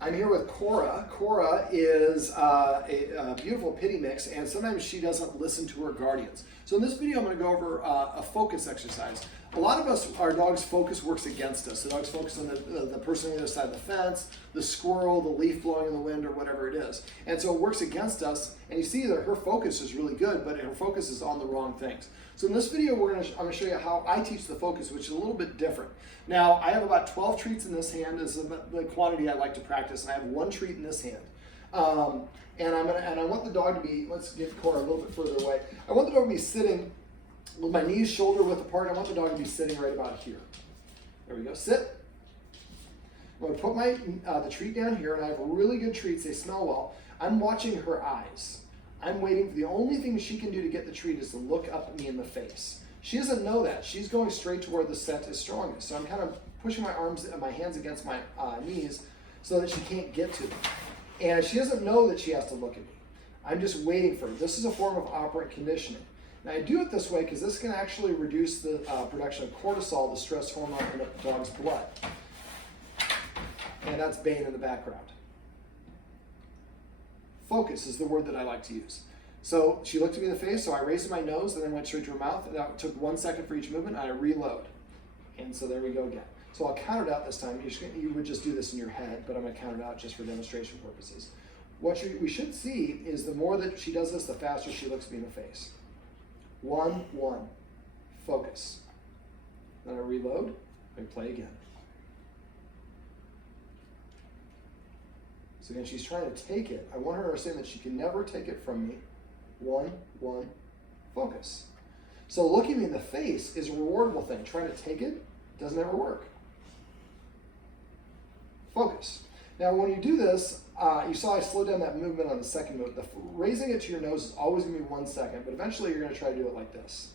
I'm here with Cora. Cora is a beautiful pitty mix, and sometimes she doesn't listen to her guardians. So in this video, I'm going to go over a focus exercise. A lot of us, our dog's focus works against us. The dog's focus on the person on the other side of the fence, the squirrel, the leaf blowing in the wind, or whatever it is. And so it works against us, and you see that her focus is really good, but her focus is on the wrong things. So in this video, I'm going to show you how I teach the focus, which is a little bit different. Now, I have about 12 treats in this hand is the quantity I like to practice, and I have one treat in this hand. And I want the dog to be, let's get Cora a little bit further away. I want the dog to be sitting with my knees shoulder width apart. I want the dog to be sitting right about here. There we go, sit. I'm going to put the treat down here, and I have really good treats. They smell well. I'm watching her eyes. I'm waiting. The only thing she can do to get the treat is to look up at me in the face. She doesn't know that. She's going straight to where the scent is strongest. So I'm kind of pushing my arms and my hands against my knees so that she can't get to them. And she doesn't know that she has to look at me. I'm just waiting for her. This is a form of operant conditioning. Now I do it this way because this can actually reduce the production of cortisol, the stress hormone in the dog's blood. And that's Bane in the background. Focus is the word that I like to use. So she looked at me in the face, so I raised my nose and then went straight to her mouth. And that took 1 second for each movement, and I reload. And so there we go again. So I'll count it out this time. You would just do this in your head, but I'm going to count it out just for demonstration purposes. What we should see is the more that she does this, the faster she looks me in the face. 1, 1, focus. Then I reload, I play again. So again, she's trying to take it. I want her to understand that she can never take it from me. 1, 1, focus. So looking me in the face is a rewardable thing. Trying to take it doesn't ever work. Focus. Now when you do this, you saw I slowed down that movement on the second move. Raising it to your nose is always going to be 1 second, but eventually you're going to try to do it like this.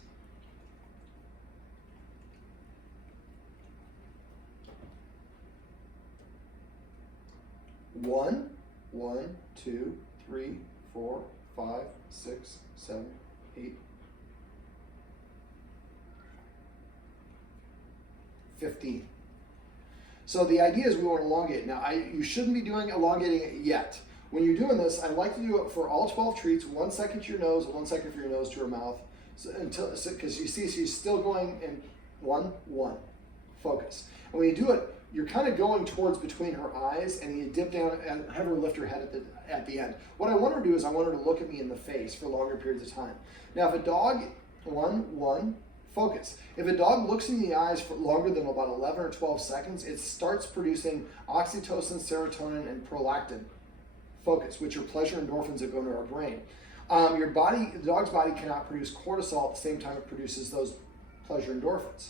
One, 1, 2, 3, 4, 5, 6, 7, 8, 15. So the idea is we want to elongate. Now, you shouldn't be doing elongating it yet. When you're doing this, I like to do it for all 12 treats, 1 second to your nose, 1 second from your nose to her mouth, because you see she's still going in 1, 1, focus. And when you do it, you're kind of going towards between her eyes, and you dip down and have her lift her head at the end. What I want her to do is I want her to look at me in the face for longer periods of time. Now, if a dog, 1, 1, focus. If a dog looks in the eyes for longer than about 11 or 12 seconds, it starts producing oxytocin, serotonin, and prolactin. Focus, which are pleasure endorphins that go into our brain. The dog's body cannot produce cortisol at the same time it produces those pleasure endorphins.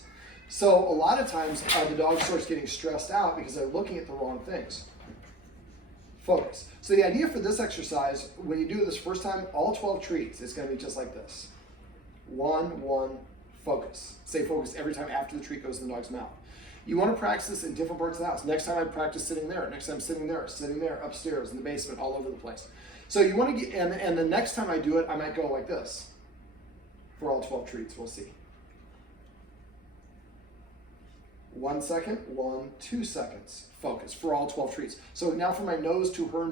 So a lot of times the dog starts getting stressed out because they're looking at the wrong things. Focus. So the idea for this exercise, when you do this first time, all 12 treats, it's going to be just like this. 1, 1, focus. Say focus every time after the treat goes in the dog's mouth. You want to practice this in different parts of the house. Next time I practice sitting there. Next time sitting there, upstairs, in the basement, all over the place. So you want to get, and the next time I do it, I might go like this for all 12 treats. We'll see. 1 second, 1, 2 seconds, focus for all 12 treats. So now from my nose to her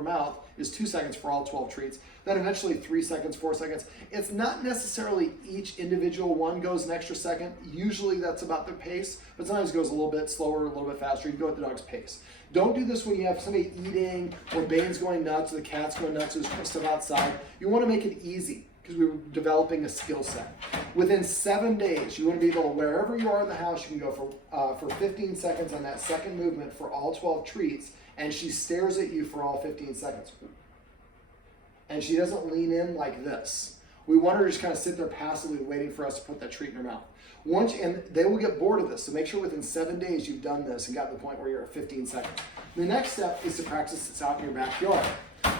mouth is 2 seconds for all 12 treats. Then eventually 3 seconds, 4 seconds. It's not necessarily each individual one goes an extra second. Usually that's about the pace, but sometimes it goes a little bit slower, a little bit faster. You go at the dog's pace. Don't do this when you have somebody eating, or Bane's going nuts, or the cat's going nuts, or there's stuff outside. You want to make it easy, because we were developing a skill set. Within 7 days, you want to be able to, wherever you are in the house, you can go for 15 seconds on that second movement for all 12 treats, and she stares at you for all 15 seconds. And she doesn't lean in like this. We want her to just kind of sit there passively waiting for us to put that treat in her mouth. And they will get bored of this, so make sure within 7 days you've done this and got to the point where you're at 15 seconds. The next step is to practice this out in your backyard.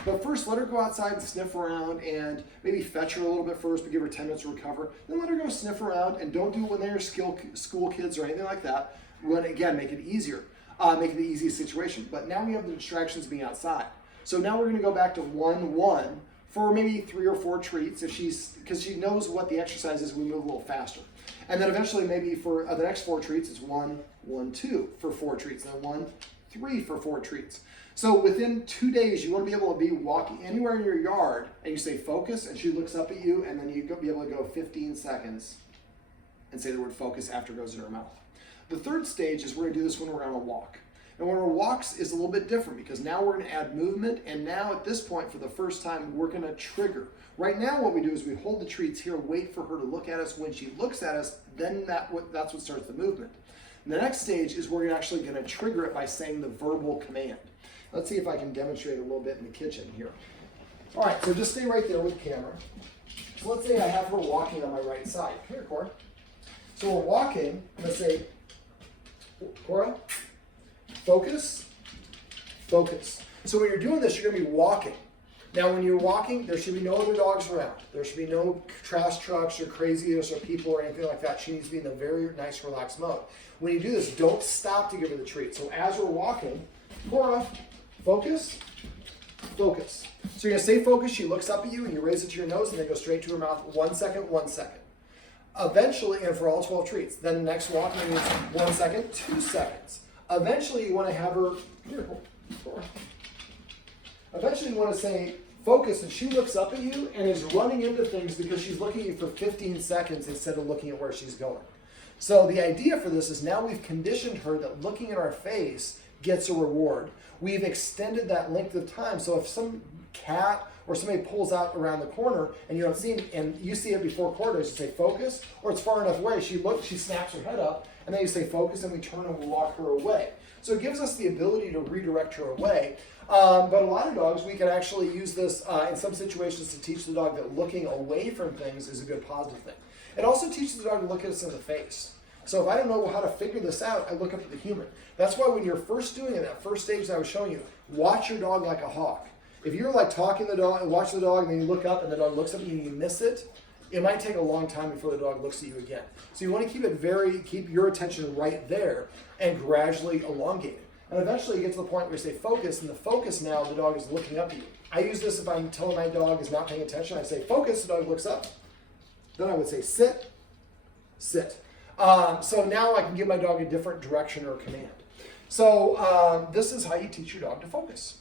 But first, let her go outside and sniff around, and maybe fetch her a little bit first, but give her 10 minutes to recover. Then let her go sniff around, and don't do it when they're school kids or anything like that. Again, make it easier. Make it the easiest situation. But now we have the distractions being outside. So now we're going to go back to 1, 1 for maybe 3 or 4 treats, because she knows what the exercise is. We move a little faster. And then eventually maybe for the next 4 treats, it's 1, 1, 2 for 4 treats. Then 1, 3 for 4 treats. So within 2 days, you want to be able to be walking anywhere in your yard and you say focus and she looks up at you and then you be able to go 15 seconds and say the word focus after it goes in her mouth. The third stage is we're going to do this when we're on a walk. And when our walks is a little bit different because now we're going to add movement, and now at this point for the first time we're going to trigger. Right now what we do is we hold the treats here, wait for her to look at us. When she looks at us, then that's what starts the movement. And the next stage is we're actually going to trigger it by saying the verbal command. Let's see if I can demonstrate a little bit in the kitchen here. All right, so just stay right there with the camera. So let's say I have her walking on my right side. Come here, Cora. So we're walking, I'm going to say, Cora, focus, focus. So when you're doing this, you're going to be walking. Now when you're walking, there should be no other dogs around. There should be no trash trucks or craziness or people or anything like that. She needs to be in a very nice, relaxed mode. When you do this, don't stop to give her the treat. So as we're walking, Cora, focus, focus. So you're going to say focus, she looks up at you and you raise it to your nose and then go straight to her mouth. 1 second, 1 second. Eventually, and for all 12 treats, then the next walk means 1 second, 2 seconds. Eventually you want to have her, here, Cora. Eventually you want to say focus and she looks up at you and is running into things because she's looking at you for 15 seconds instead of looking at where she's going. So the idea for this is now we've conditioned her that looking at our face gets a reward. We've extended that length of time. So if some cat or somebody pulls out around the corner and you don't see him and you see it before Cora, you say focus, or it's far enough away, she snaps her head up and then you say focus and we turn and we walk her away. So it gives us the ability to redirect her away. But a lot of dogs, we can actually use this in some situations to teach the dog that looking away from things is a good positive thing. It also teaches the dog to look at us in the face. So if I don't know how to figure this out, I look up at the human. That's why when you're first doing it, that first stage that I was showing you, watch your dog like a hawk. If you're like talking to the dog and watch the dog and then you look up and the dog looks up at you and you miss it, it might take a long time before the dog looks at you again. So you want to keep your attention right there and gradually elongate it. And eventually you get to the point where you say focus, and the focus now, the dog is looking up at you. I use this if I'm telling my dog is not paying attention. I say focus, the dog looks up. Then I would say sit, sit. So now I can give my dog a different direction or command. So this is how you teach your dog to focus.